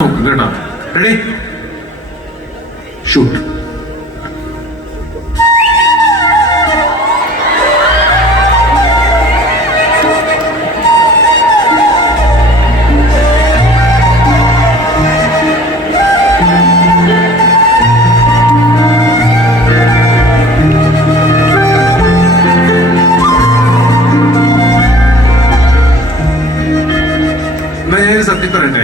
കേട്ടോ. Ready, shoot. സത്യം പറയട്ടെ,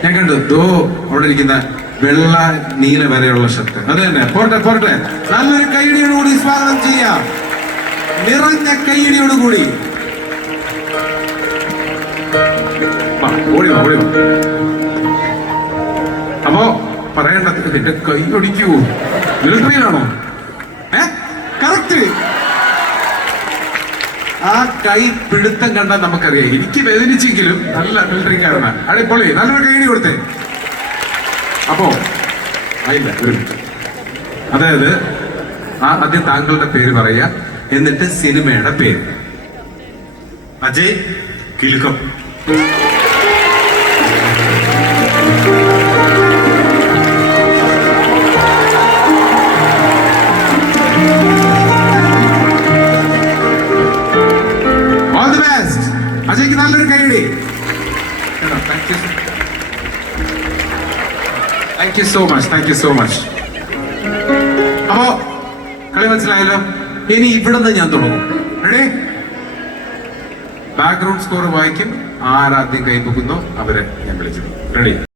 ഞാൻ കണ്ടു ദോ അവിടെ ഇരിക്കുന്ന വെള്ള നീല വരെയുള്ള ഷർട്ട്. അത് തന്നെ, പോട്ടെ പോട്ടെ. നല്ലൊരു കൈയടിയോടുകൂടി സ്വാഗതം ചെയ്യാം, നിറഞ്ഞ കൈയടിയോടുകൂടി. ഓടി വാ, ഓടി വാ. അപ്പോ പറയേണ്ടത്, നിന്റെ കൈ ഒടിക്കൂ. മിലിറ്ററിയിലാണോ? കറക്റ്റ്. ആ കൈ പിടുത്തം കണ്ടാൽ നമുക്കറിയാം. എനിക്ക് വേദനിച്ചെങ്കിലും നല്ല മിലിറ്ററിക്കാരനാണ്. അടിപൊളി, നല്ലൊരു കൈയടി കൊടുത്തേ. അപ്പോ ആയില്ല, ഒരു മിനിറ്റ്. അതായത് ആദ്യം താങ്കളുടെ പേര് പറയാ, എന്നിട്ട് സിനിമയുടെ പേര്. അജയ് കിലുക്കം. അജയ്ക്ക് നല്ലൊരു കൈയടി. Thank you so much, thank you so much. അപ്പോ കളി മനസ്സിലായല്ലോ. ഇനി ഇവിടുന്ന് ഞാൻ തുടങ്ങും. റെഡി? ബാക്ക്ഗ്രൗണ്ട് സ്കോർ വായിക്കും. ആരാദ്യം കൈ പൊക്കുന്നു അവരെ ഞാൻ വിളിച്ചു. റെഡി?